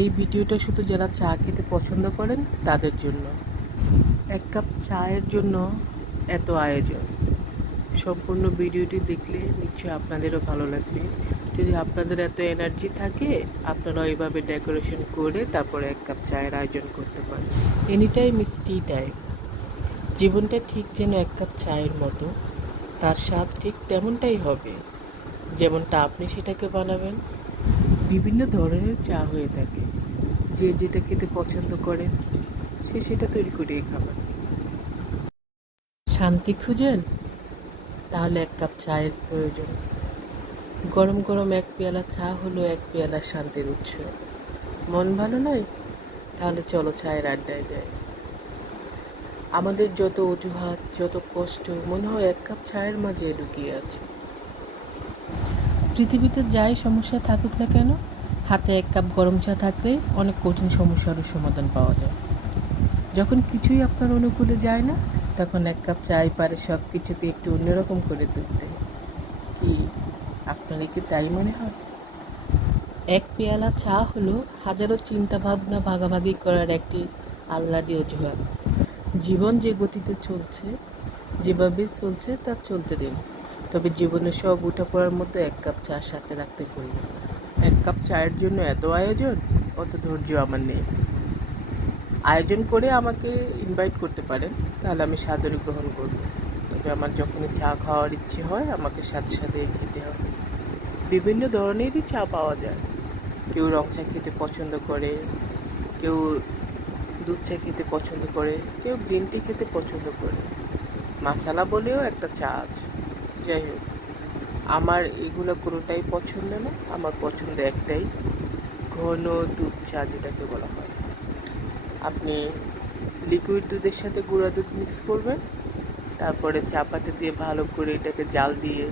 এই ভিডিওটা শুধু যারা চা খেতে পছন্দ করেন তাদের জন্য। এক কাপ চায়ের জন্য এত আয়োজন। সম্পূর্ণ ভিডিওটি দেখলে নিশ্চয়ই আপনাদেরও ভালো লাগবে। যদি আপনাদের এত এনার্জি থাকে আপনারা এইভাবে ডেকোরেশন করে তারপরে এক কাপ চায়ের আয়োজন করতে পারেন। Any time is tea time জীবনটা ঠিক যেন এক কাপ চায়ের মতো। তার স্বাদ ঠিক তেমনটাই হবে। যেমনটা আপনি সেটাকে বানাবেন। বিভিন্ন ধরনের চা হয়ে থাকে। যে যেটা খেতে পছন্দ করে, সে সেটা তৈরি করেই খাবার। শান্তি খুঁজেন? তাহলে এক কাপ চায়ের প্রয়োজন। গরম গরম এক পেয়ালা চা হলো এক পেয়ালা শান্তির উৎস। মন ভালো নয়? তাহলে চলো চায়ের আড্ডায় যাই। আমাদের যত অজুহাত, যত কষ্ট, মনে হয় এক কাপ চায়ের মাঝে লুকিয়ে আছে। পৃথিবীতে যাই সমস্যা থাকুক না কেন হাতে এক কাপ গরম চা থাকলে অনেক কঠিন সমস্যারও সমাধান পাওয়া যায়। যখন কিছুই আপনার অনুকূলে যায় না, তখন এক কাপ চাই পারে সব কিছুকে একটু অন্যরকম করে তুলতে। কি আপনার কি তাই মনে হয়? এক পেয়ালা চা হলো হাজারো চিন্তা ভাবনা ভাগাভাগি করার একটি আহ্লাদি অজুহাত জীবন যে গতিতে চলছে, যেভাবে চলছে তা চলতে দিন। তবে জীবনের সব উঠা পড়ার মধ্যে এক কাপ চা সাথে রাখতে ভুলবেন না। এক কাপ চায়ের জন্য এত আয়োজন? অত ধৈর্য আমার নেই। আয়োজন করে আমাকে ইনভাইট করতে পারেন, তাহলে আমি সাদরে গ্রহণ করব। তবে আমার যখনই চা খাওয়ার ইচ্ছে হয়, আমাকে সাথে সাথে খেতে হয় বিভিন্ন ধরনেরই চা পাওয়া যায়। কেউ রং চা খেতে পছন্দ করে, কেউ দুধ চা খেতে পছন্দ করে, কেউ গ্রিন টি খেতে পছন্দ করে। মাসালা বলেও একটা চা আছে। যাই হোক আমার এগুলো কোনোটাই পছন্দ না, আমার পছন্দ একটাই, ঘন দুধ চা যেটাকে বলা হয়। আপনি লিকুইড দুধের সাথে গুঁড়া দুধ মিক্স করবেন, তারপরে চা পাতা দিয়ে ভালো করে এটাকে জাল দিয়ে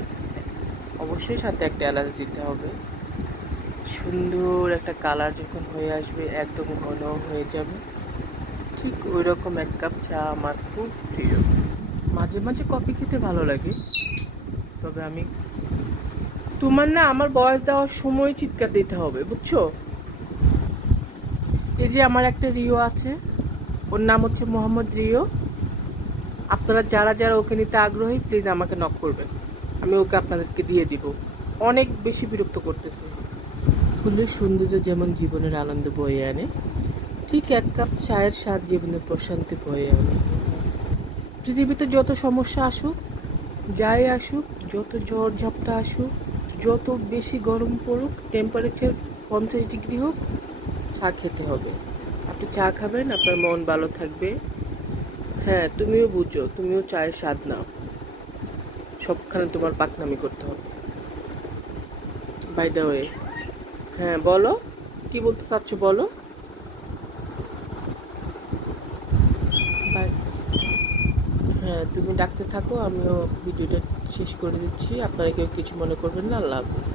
অবশ্যই সাথে একটা এলাচ দিতে হবে। সুন্দর একটা কালার যখন হয়ে আসবে, একদম ঘন হয়ে যাবে। ঠিক ওই রকম এক কাপ চা আমার খুব প্রিয়। মাঝে মাঝে কফি খেতে ভালো লাগে। তবে আমি তোমার না আমার বয়স দেওয়ার সময় চিৎকার দিতে হবে, বুঝছ? এই যে আমার একটা রিও আছে, ওর নাম হচ্ছে মোহাম্মদ রিও। আপনারা যারা যারা ওকে নিতে আগ্রহী প্লিজ আমাকে নক করবেন। আমি ওকে আপনাদেরকে দিয়ে দিব। অনেক বেশি বিরক্ত করতেছে। ফুলের সৌন্দর্য যেমন জীবনের আনন্দ বয়ে আনে, ঠিক এক কাপ চায়ের স্বাদ জীবনের প্রশান্তি বয়ে আনে। পৃথিবীতে যত সমস্যা আসুক যাই আসুক, যত ঝড় ঝাপটা আসুক, যত বেশি গরম পড়ুক টেম্পারেচার পঞ্চাশ ডিগ্রি হোক, চা খেতে হবে। আপনি চা খাবেন, আপনার মন ভালো থাকবে। হ্যাঁ তুমিও বুঝো, তুমিও চায়ের স্বাদ নাও। সবখানে তোমার পাকনামি করতে হবে। বাই দ্য ওয়ে হ্যাঁ বলো, কি বলতে চাচ্ছ বলো বাই হ্যাঁ তুমি ডাকতে থাকো, আমিও ভিডিওটা শেষ করে দিচ্ছি। আপনারা কেউ কিছু মনে করবেন না, আল্লাহ হাফিজ।